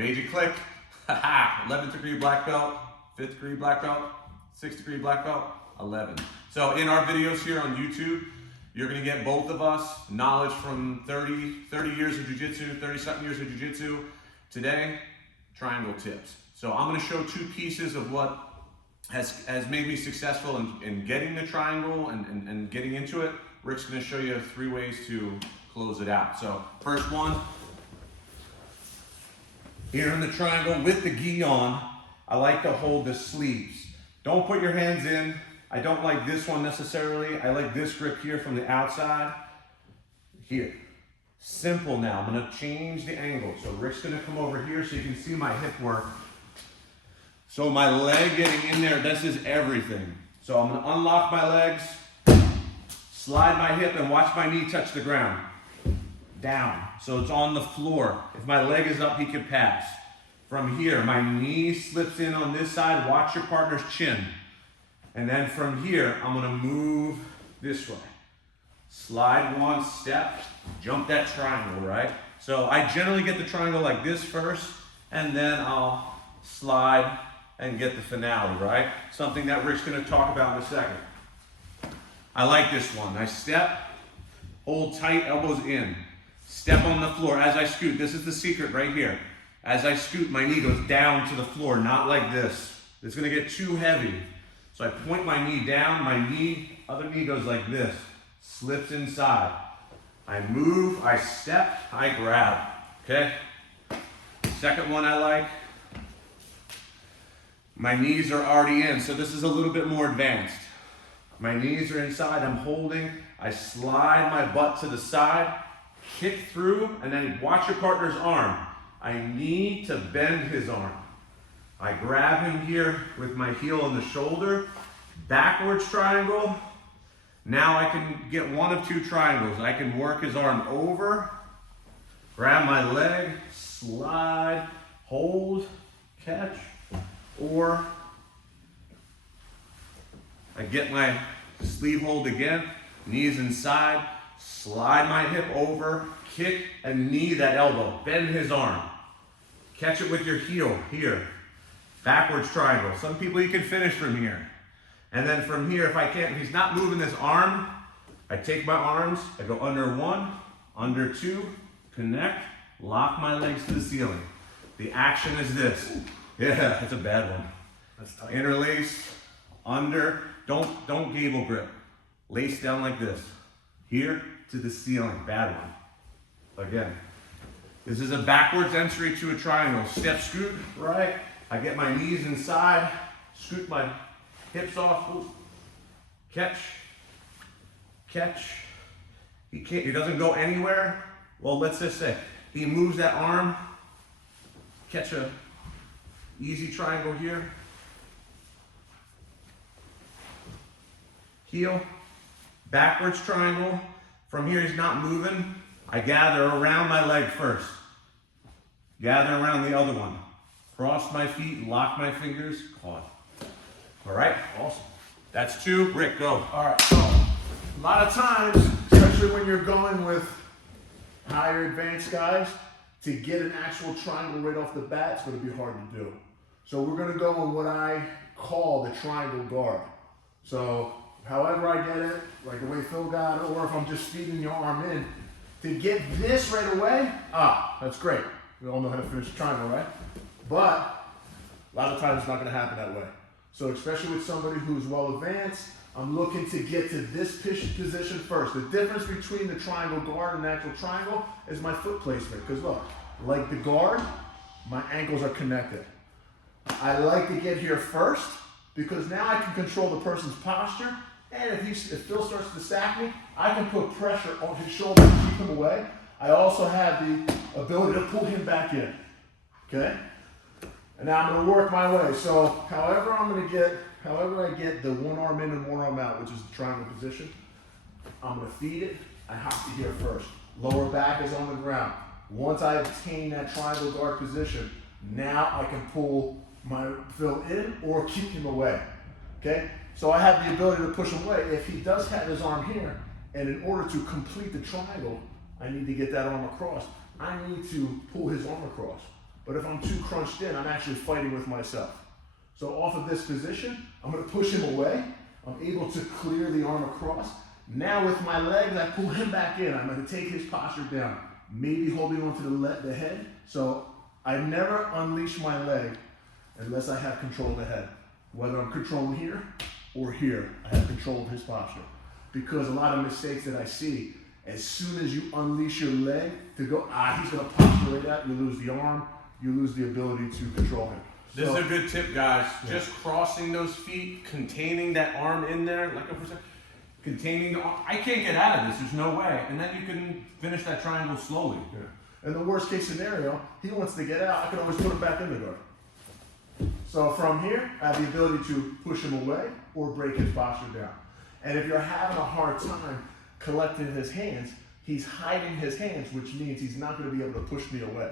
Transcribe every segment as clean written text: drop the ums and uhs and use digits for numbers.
Made you click. 11th degree black belt, 5th degree black belt, 6th degree black belt, 11. So in our videos here on YouTube, you're gonna get both of us knowledge from 30 years of Jiu-Jitsu, 30-something years of Jiu-Jitsu. Today, triangle tips. So I'm gonna show two pieces of what has made me successful in getting the triangle and getting into it. Rick's gonna show you 3 ways to close it out. So first one, here in the triangle with the gi on, I like to hold the sleeves. Don't put your hands in. I don't like this one necessarily. I like this grip here from the outside. Here. Simple now. I'm gonna change the angle. So Rick's gonna come over here so you can see my hip work. So my leg getting in there, this is everything. So I'm gonna unlock my legs, slide my hip and watch my knee touch the ground. Down, so it's on the floor. If my leg is up, he can pass. From here, my knee slips in on this side, watch your partner's chin. And then from here, I'm gonna move this way. Slide one step, jump that triangle, right? So I generally get the triangle like this first, and then I'll slide and get the finale, right? Something that Rick's gonna talk about in a second. I like this one. I step, hold tight, elbows in. Step on the floor as I scoot. This is the secret right here. As I scoot, my knee goes down to the floor, not like this. It's gonna get too heavy. So I point my knee down, my other knee goes like this. Slips inside. I move, I step, I grab, okay? Second one I like. My knees are already in, so this is a little bit more advanced. My knees are inside, I'm holding. I slide my butt to the side. Kick through, and then watch your partner's arm. I need to bend his arm. I grab him here with my heel on the shoulder, backwards triangle. Now I can get one of 2 triangles. I can work his arm over, grab my leg, slide, hold, catch, or I get my sleeve hold again, knees inside, slide my hip over, kick and knee that elbow. Bend his arm. Catch it with your heel here. Backwards triangle. Some people you can finish from here. And then from here, if he's not moving this arm, I take my arms, I go under 1, under 2, connect, lock my legs to the ceiling. The action is this. Yeah, that's a bad one. That's tight. Interlace, under, don't gable grip. Lace down like this. Here to the ceiling, bad one. Again, this is a backwards entry to a triangle. Step scoot, right? I get my knees inside, scoot my hips off, ooh. Catch, catch. He doesn't go anywhere. Well, let's just say, he moves that arm, catch a easy triangle here. Heel, backwards triangle. From here, he's not moving. I gather around my leg first. Gather around the other one. Cross my feet, lock my fingers, caught. All right, awesome. That's 2. Rick, go. All right, so a lot of times, especially when you're going with higher advanced guys, to get an actual triangle right off the bat, it's gonna be hard to do. So we're gonna go on what I call the triangle guard. So however I get it, like the way Phil got it, or if I'm just feeding your arm in, to get this right away, that's great. We all know how to finish a triangle, right? But a lot of times it's not gonna happen that way. So especially with somebody who's well advanced, I'm looking to get to this position first. The difference between the triangle guard and the actual triangle is my foot placement. Because look, like the guard, my ankles are connected. I like to get here first because now I can control the person's posture. And if Phil starts to sack me, I can put pressure on his shoulder to keep him away. I also have the ability to pull him back in, okay? And now I'm gonna work my way. So however I get the one arm in and one arm out, which is the triangle position, I'm gonna feed it. I have to here first. Lower back is on the ground. Once I obtain that triangle guard position, now I can pull my Phil in or keep him away, okay? So I have the ability to push him away. If he does have his arm here, and in order to complete the triangle, I need to get that arm across. I need to pull his arm across. But if I'm too crunched in, I'm actually fighting with myself. So off of this position, I'm gonna push him away. I'm able to clear the arm across. Now with my legs, I pull him back in. I'm gonna take his posture down, maybe holding onto the head. So I never unleash my leg unless I have control of the head. Whether I'm controlling here or here, I have control of his posture. Because a lot of mistakes that I see, as soon as you unleash your leg to go, he's gonna posture right out, you lose the arm, you lose the ability to control him. This is a good tip, guys. Yeah. Just crossing those feet, containing that arm in there, like a percent, containing the arm. I can't get out of this, there's no way. And then you can finish that triangle slowly. Yeah. And the worst case scenario, he wants to get out, I can always put him back in the guard. So from here, I have the ability to push him away or break his posture down. And if you're having a hard time collecting his hands, he's hiding his hands, which means he's not going to be able to push me away.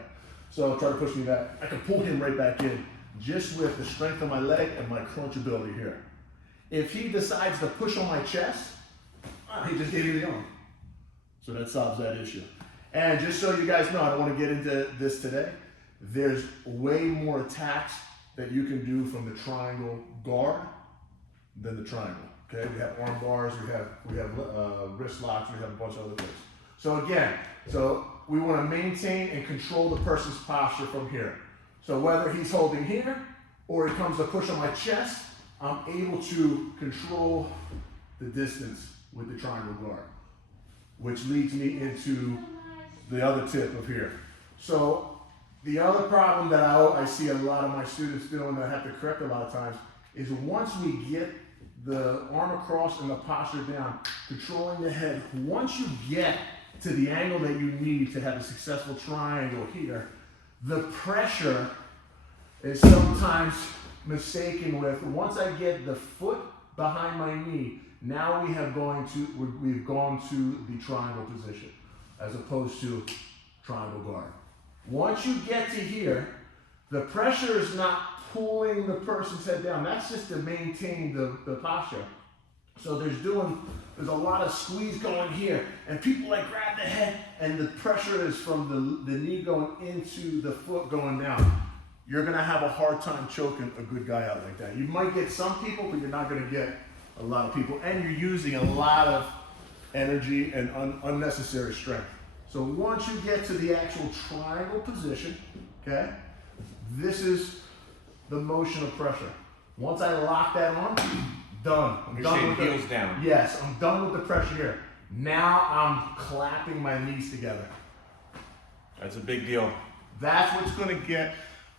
So try to push me back. I can pull him right back in just with the strength of my leg and my crunch ability here. If he decides to push on my chest, he just gave me the arm. So that solves that issue. And just so you guys know, I don't want to get into this today. There's way more attacks that you can do from the triangle guard than the triangle. Okay, we have arm bars, we have wrist locks, we have a bunch of other things. So again, we want to maintain and control the person's posture from here. So whether he's holding here or he comes to push on my chest, I'm able to control the distance with the triangle guard, which leads me into the other tip of here. So the other problem that I see a lot of my students doing that I have to correct a lot of times is once we get the arm across and the posture down, controlling the head, once you get to the angle that you need to have a successful triangle here, the pressure is sometimes mistaken with, once I get the foot behind my knee, now we've gone to the triangle position as opposed to triangle guard. Once you get to here, the pressure is not pulling the person's head down. That's just to maintain the posture. So there's a lot of squeeze going here, and people like grab the head, and the pressure is from the knee going into the foot going down. You're gonna have a hard time choking a good guy out like that. You might get some people, but you're not gonna get a lot of people, and you're using a lot of energy and unnecessary strength. So once you get to the actual triangle position, okay, this is the motion of pressure. Once I lock that arm, done. I'm done with heels down. Yes, I'm done with the pressure here. Now I'm clapping my knees together. That's a big deal. That's what's gonna get,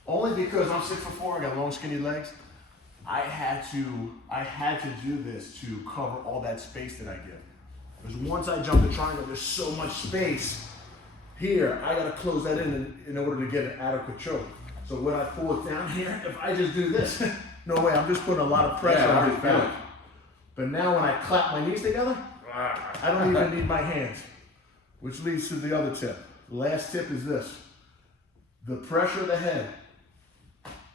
only because I'm 6'4", I got long skinny legs, I had to do this to cover all that space that I give. Because once I jump the triangle, there's so much space here, I gotta close that in order to get an adequate choke. So when I pull it down here, if I just do this, no way, I'm just putting a lot of pressure on his back. But now when I clap my knees together, I don't even need my hands, which leads to the other tip. The last tip is this. The pressure of the head.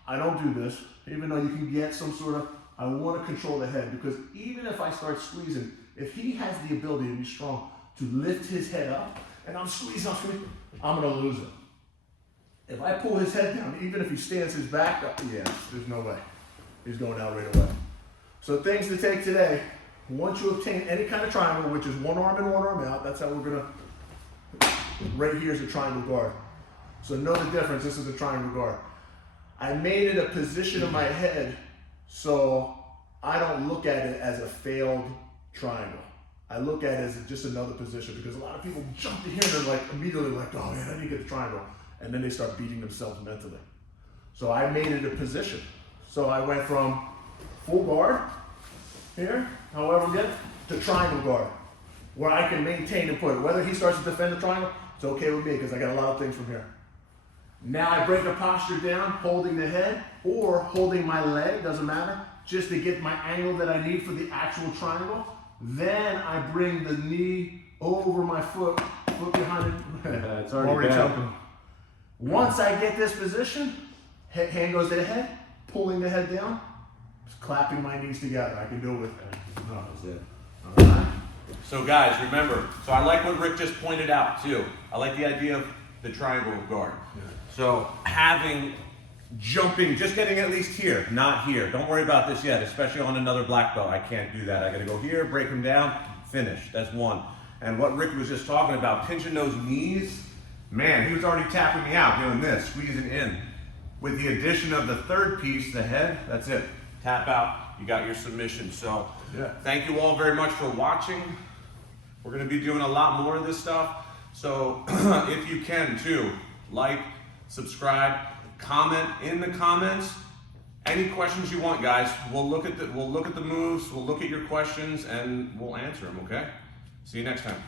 I don't do this, even though you can get some sort of, I want to control the head, because even if I start squeezing, if he has the ability to be strong, to lift his head up, and I'm squeezing, I'm going to lose it. If I pull his head down, even if he stands his back up, yeah, there's no way. He's going out right away. So things to take today, once you obtain any kind of triangle, which is one arm in, one arm out, that's how we're going to, right here is a triangle guard. So know the difference, this is a triangle guard. I made it a position of my head so I don't look at it as a failed triangle. I look at it as just another position, because a lot of people jump to here and they're like immediately like, oh man, I didn't get the triangle. And then they start beating themselves mentally. So I made it a position. So I went from full guard here, however we get, to triangle guard, where I can maintain and put it. Whether he starts to defend the triangle, it's okay with me because I got a lot of things from here. Now I break the posture down, holding the head or holding my leg, doesn't matter, just to get my angle that I need for the actual triangle. Then I bring the knee over my foot behind it. It's already down. Once I get this position, hand goes to the head, pulling the head down, just clapping my knees together. I can do it with that. That's it. All right. So guys, remember, so I like what Rick just pointed out too. I like the idea of the triangle guard. Yeah. So jumping, just getting at least here, not here. Don't worry about this yet, especially on another black belt. I can't do that. I gotta go here, break him down, finish. That's one. And what Rick was just talking about, pinching those knees, man, he was already tapping me out, doing this, squeezing in. With the addition of the third piece, the head, that's it. Tap out, you got your submission. So thank you all very much for watching. We're gonna be doing a lot more of this stuff. So if you can too, like, subscribe, comment in the comments. Any questions you want, guys. We'll look at the moves, we'll look at your questions, and we'll answer them, okay? See you next time.